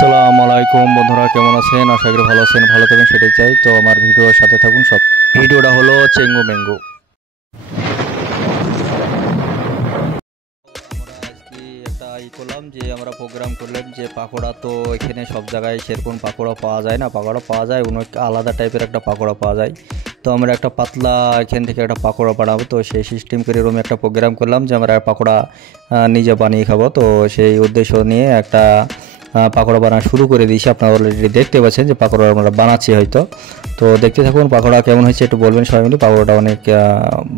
আসসালামু আলাইকুম বন্ধুরা, কেমন আছেন? আশা করি ভালো আছেন, ভালো থাকবেন সেটাই চাই। তো আমার ভিডিওর সাথে থাকুন। সব ভিডিওটা হলো চেঙ্গু মেঙ্গু। আমরা আজকে একটা করলাম যে আমরা প্রোগ্রাম করলাম যে পাকোড়া, তো এখানে সব জায়গায় সেরকম পাকোড়া পাওয়া যায় না। পাকোড়া পাওয়া যায় অনেক আলাদা টাইপের একটা পাকোড়া পাওয়া যায়। তো আমরা একটা পাতলা এখান থেকে একটা পাকোড়া বানাবো। তো সেই সিস্টেম করে রুমে একটা প্রোগ্রাম করলাম যে আমরা পাকোড়া নিজে বানিয়ে খাবো। তো সেই উদ্দেশ্য নিয়ে একটা পাকোড়া বানানো শুরু করে দিয়েছি। আপনারা অলরেডি দেখতে পাচ্ছেন যে পাকোড়া আমরা বানাচ্ছি হয়তো। তো দেখতে থাকুন পাকোড়া কেমন হয়েছে একটু বলবেন সবাই মিলে। পাকোড়াটা অনেক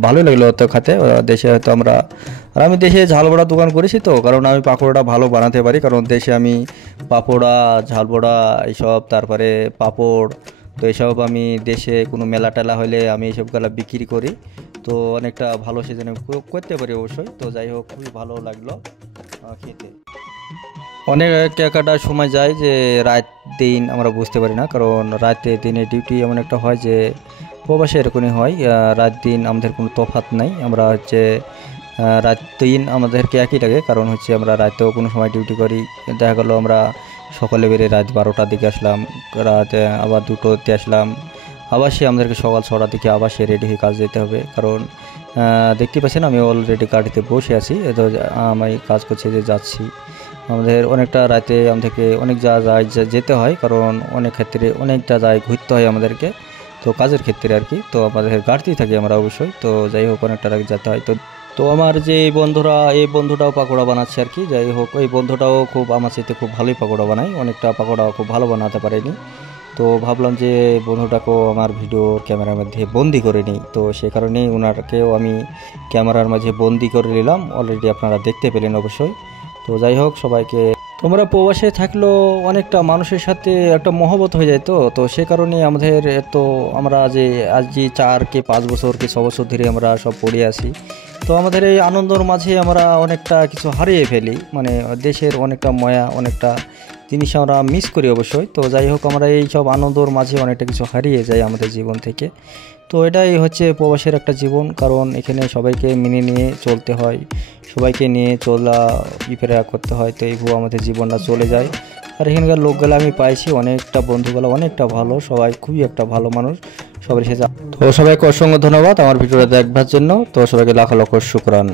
ভালোই লাগলো হয়তো খেতে। দেশে হয়তো আমি দেশে ঝাল বড়া দোকান করেছি, তো কারণ আমি পাকোড়াটা ভালো বানাতে পারি। কারণ দেশে আমি পাপোড়া, ঝাল বড়া এইসব, তারপরে পাপড়, তো এইসব আমি দেশে কোনো মেলা টেলা হলে আমি এইসবগুলো বিক্রি করি। তো অনেকটা ভালো সেজন্য করতে পারি অবশ্যই। তো যাই হোক, খুবই ভালো লাগলো খেতে। অনেক একটা সময় যায় যে রাত দিন আমরা বুঝতে পারি না, কারণ রাতে দিনে ডিউটি এমন একটা হয় যে প্রবাসে এরকমই হয়। রাত দিন আমাদের কোনো তফাৎ নাই। আমরা হচ্ছে রাত দিন আমাদেরকে একই লাগে, কারণ হচ্ছে আমরা রাতেও কোনো সময় ডিউটি করি। দেখা গেলো আমরা সকালে বেরিয়ে রাত 12টার দিকে আসলাম, রাত আবার 2টোতে আসলাম, আবার সে আমাদেরকে সকাল 6টার দিকে আবার সে রেডি হয়ে কাজ যেতে হবে। কারণ দেখতে পাচ্ছেন আমি অলরেডি গাড়িতে বসে আছি, তো আমি কাজ করছি যে যাচ্ছি। আমাদের অনেকটা রাতে আমাদেরকে অনেক জায়গায় যেতে হয়, কারণ অনেক ক্ষেত্রে অনেকটা জায়গায় ঘুরতে হয় আমাদেরকে, তো কাজের ক্ষেত্রে আর কি। তো আমাদের গাড়িতেই থাকি আমরা অবশ্যই। তো যাই হোক, অনেকটা রাতে যেতে হয়। তো আমার যে এই বন্ধুটাও পাকোড়া বানাচ্ছে আর কি। যাই হোক, এই বন্ধুটাও খুব আমার সাথে খুব ভালোই পাকোড়া বানায়, অনেকটা পাকোড়া খুব ভালো বানাতে পারেনি। তো ভাবলাম যে বন্ধুটাকেও আমার ভিডিও ক্যামেরার মধ্যে বন্দি করে নিই। তো সে কারণেই ওনারকেও আমি ক্যামেরার মাঝে বন্দি করে নিলাম। অলরেডি আপনারা দেখতে পেলেন অবশ্যই। তো যাই হোক, সবাইকে, তোমরা প্রবাসে থাকলেও অনেকটা মানুষের সাথে একটা মহব্বত হয়ে যায়। তো সে কারণে আমাদের আমরা যে আজ যে 4 কি 5 বছর কি 6 বছর ধরে আমরা সব পড়ে আসি। তো আমাদের এই আনন্দর মাঝে আমরা অনেকটা কিছু হারিয়ে ফেলি, মানে দেশের অনেকটা মায়া, অনেকটা জিনিস আমরা মিস করি অবশ্যই। তো যাই হোক, আমরা এই সব আনন্দর মাঝে অনেকটা কিছু হারিয়ে যাই আমাদের জীবন থেকে। তো এটাই হচ্ছে প্রবাসের একটা জীবন, কারণ এখানে সবাইকে মেনে নিয়ে চলতে হয়, সবাইকে নিয়ে ফেরা করতে হয়। তো এইভাবে আমাদের জীবনটা চলে যায়। আর এখানকার লোকগুলো আমি পাইছি, অনেকটা বন্ধুগুলো অনেকটা ভালো, সবাই খুবই একটা ভালো মানুষ সবার সাথে। তো সবাইকে অসংখ্য ধন্যবাদ আমার ভিডিওটা দেখবার জন্য। তো সবাইকে লাখ লাখ শুকরান।